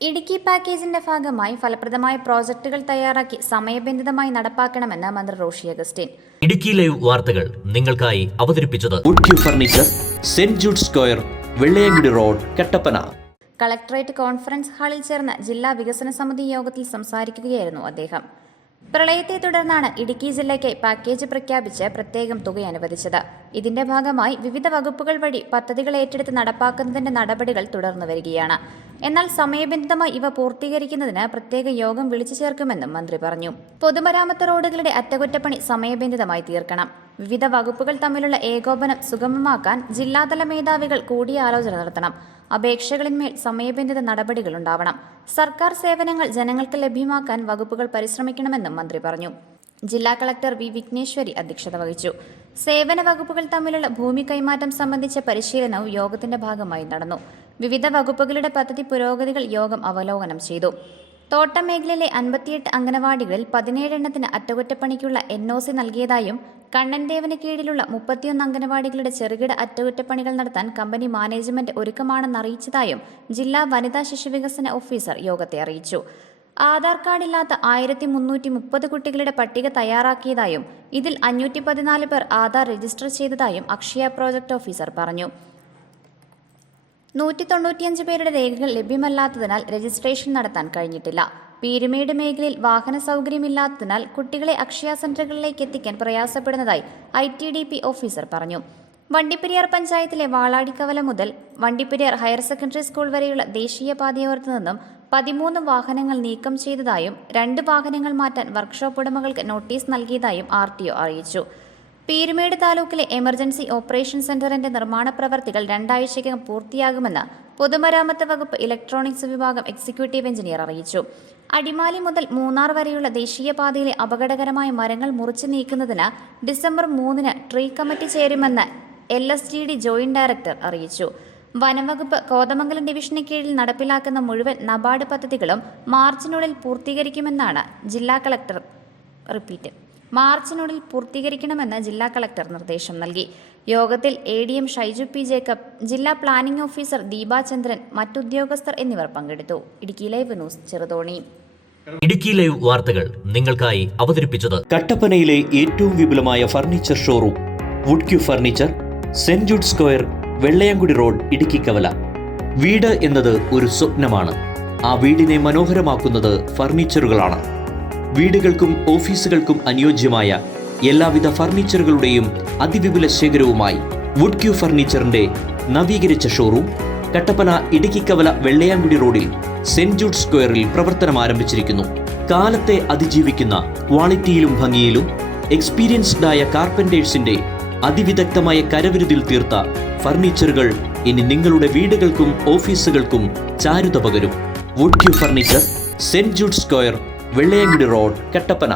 ഇടുക്കി പാക്കേജിന്റെ ഭാഗമായി ഫലപ്രദമായ പ്രോജക്ടുകൾ തയ്യാറാക്കി സമയബന്ധിതമായി നടപ്പാക്കണമെന്ന് മന്ത്രി റോഷി അഗസ്റ്റിൻ. ഇടുക്കി ലൈവ് വാർത്തകൾ നിങ്ങൾക്കായി അവതരിപ്പിച്ചത് wood furniture, saint Jude square, Vellayamkudi road, Kattappana. Collectorate conference ഹാളിൽ ചേർന്ന ജില്ലാ വികസന സമിതി യോഗത്തിൽ സംസാരിക്കുകയായിരുന്നു അദ്ദേഹം. പ്രളയത്തെ തുടർന്നാണ് ഇടുക്കി ജില്ലയ്ക്ക് പാക്കേജ് പ്രഖ്യാപിച്ച് പ്രത്യേകം തുക അനുവദിച്ചത്. ഇതിന്റെ ഭാഗമായി വിവിധ വകുപ്പുകൾ വഴി പദ്ധതികൾ ഏറ്റെടുത്ത് നടപ്പാക്കുന്നതിന്റെ നടപടികൾ തുടർന്നു വരികയാണ്. എന്നാൽ സമയബന്ധിതമായി ഇവ പൂർത്തീകരിക്കുന്നതിന് പ്രത്യേക യോഗം വിളിച്ചു ചേർക്കുമെന്നും മന്ത്രി പറഞ്ഞു. പൊതുമരാമത്ത് റോഡുകളുടെ അറ്റകുറ്റപ്പണി സമയബന്ധിതമായി തീർക്കണം. വിവിധ വകുപ്പുകൾ തമ്മിലുള്ള ഏകോപനം സുഗമമാക്കാൻ ജില്ലാതല മേധാവികൾ കൂടിയാലോചന നടത്തണം. അപേക്ഷകളിന്മേൽ സമയബന്ധിത നടപടികളുണ്ടാവണം. സർക്കാർ സേവനങ്ങൾ ജനങ്ങൾക്ക് ലഭ്യമാക്കാൻ വകുപ്പുകൾ പരിശ്രമിക്കണമെന്നും മന്ത്രി പറഞ്ഞു. ജില്ലാ കളക്ടർ വി വിഘ്നേശ്വരി അധ്യക്ഷത വഹിച്ചു. സേവന വകുപ്പുകൾ തമ്മിലുള്ള ഭൂമി കൈമാറ്റം സംബന്ധിച്ച പരിശീലനവും യോഗത്തിന്റെ ഭാഗമായി നടന്നു. വിവിധ വകുപ്പുകളുടെ പദ്ധതി പുരോഗതികൾ യോഗം അവലോകനം ചെയ്തു. തോട്ടം മേഖലയിലെ 58 അംഗനവാടികളിൽ 17 എണ്ണത്തിന് അറ്റകുറ്റപ്പണിക്കുള്ള NOC നൽകിയതായും കണ്ണൻദേവന് കീഴിലുള്ള 31 അംഗനവാടികളുടെ ചെറുകിട അറ്റകുറ്റപ്പണികൾ നടത്താൻ കമ്പനി മാനേജ്മെന്റ് ഒരുക്കമാണെന്ന് അറിയിച്ചതായും ജില്ലാ വനിതാ ശിശുവികസന ഓഫീസർ യോഗത്തെ അറിയിച്ചു. ആധാർ കാർഡില്ലാത്ത 1330 കുട്ടികളുടെ പട്ടിക തയ്യാറാക്കിയതായും ഇതിൽ 514 പേർ ആധാർ രജിസ്റ്റർ ചെയ്തതായും അക്ഷയ പ്രോജക്ട് ഓഫീസർ പറഞ്ഞു. 195 പേരുടെ രേഖകൾ ലഭ്യമല്ലാത്തതിനാൽ രജിസ്ട്രേഷൻ നടത്താൻ കഴിഞ്ഞിട്ടില്ല. പീരുമേട് മേഖലയിൽ വാഹന സൗകര്യമില്ലാത്തതിനാൽ കുട്ടികളെ അക്ഷയ സെന്ററുകളിലേക്ക് എത്തിക്കാൻ പ്രയാസപ്പെടുന്നതായി ITDP ഓഫീസർ പറഞ്ഞു. വണ്ടിപ്പെരിയാർ പഞ്ചായത്തിലെ വാളാടിക്കവല മുതൽ വണ്ടിപ്പെരിയാർ ഹയർ സെക്കൻഡറി സ്കൂൾ വരെയുള്ള ദേശീയപാതയോരത്തു നിന്നും 13 വാഹനങ്ങൾ നീക്കം ചെയ്തതായും 2 വാഹനങ്ങൾ മാറ്റാൻ വർക്ക്ഷോപ്പ് ഉടമകൾക്ക് നോട്ടീസ് നൽകിയതായും RTO അറിയിച്ചു. പീരുമേട് താലൂക്കിലെ എമർജൻസി ഓപ്പറേഷൻ സെന്ററിന്റെ നിർമ്മാണ പ്രവർത്തികൾ 2 ആഴ്ചയ്ക്കകം പൂർത്തിയാകുമെന്ന് പൊതുമരാമത്ത് വകുപ്പ് ഇലക്ട്രോണിക്സ് വിഭാഗം എക്സിക്യൂട്ടീവ് എഞ്ചിനീയർ അറിയിച്ചു. അടിമാലി മുതൽ മൂന്നാർ വരെയുള്ള ദേശീയപാതയിലെ അപകടകരമായ മരങ്ങൾ മുറിച്ചു നീക്കുന്നതിന് ഡിസംബർ 3-ന് ട്രീ കമ്മിറ്റി ചേരുമെന്ന് LSGD ജോയിന്റ് ഡയറക്ടർ അറിയിച്ചു. വനംവകുപ്പ് കോതമംഗലം ഡിവിഷന് കീഴിൽ നടപ്പിലാക്കുന്ന മുഴുവൻ നബാർഡ് പദ്ധതികളും മാർച്ചിനുള്ളിൽ പൂർത്തീകരിക്കുമെന്ന് ജില്ലാ കളക്ടർ നിർദ്ദേശം നൽകി. യോഗത്തിൽ ADM ഷൈജു P ജേക്കബ്, ജില്ലാ പ്ലാനിംഗ് ഓഫീസർ ദീപാചന്ദ്രൻ, മറ്റുദ്യോഗസ്ഥർ എന്നിവർ പങ്കെടുത്തു. Idukki live news, Cheruthoni. Idukki live വാർത്തകൾ നിങ്ങൾക്കായി അവതരിപ്പിച്ചത് കട്ടപ്പനയിലെ ഏറ്റവും വിപുലമായ furniture showroom wood furniture, saint Jude square, Vellayamkudi road, Idukki Kavala. വീട് എന്നത് ഒരു സ്വപ്നമാണ്. ആ വീടിനെ മനോഹരമാക്കുന്നത് ഫർണിച്ചറുകളാണ്. വീടുകൾക്കും ഓഫീസുകൾക്കും അനുയോജ്യമായ എല്ലാവിധ ഫർണിച്ചറുകളുടെയും അതിവിപുല ശേഖരവുമായി വുഡ് ഫർണിച്ചറിന്റെ നവീകരിച്ച ഷോറൂം കട്ടപ്പന ഇടുക്കിക്കവല വെള്ളയാങ്കുടി റോഡിൽ സെന്റ് ജൂഡ് സ്ക്വയറിൽ പ്രവർത്തനം ആരംഭിച്ചിരിക്കുന്നു. കാലത്തെ അതിജീവിക്കുന്ന ക്വാളിറ്റിയിലും ഭംഗിയിലും എക്സ്പീരിയൻസ്ഡായ കാർപ്പന്റേഴ്സിന്റെ അതിവിദഗ്ധമായ കരവിരുതിൽ തീർത്ത ഫർണിച്ചറുകൾ ഇനി നിങ്ങളുടെ വീടുകൾക്കും ഓഫീസുകൾക്കും ചാരുത പകരും. Wood furniture, saint Jude square, Vellayamkudi road, Kattappana.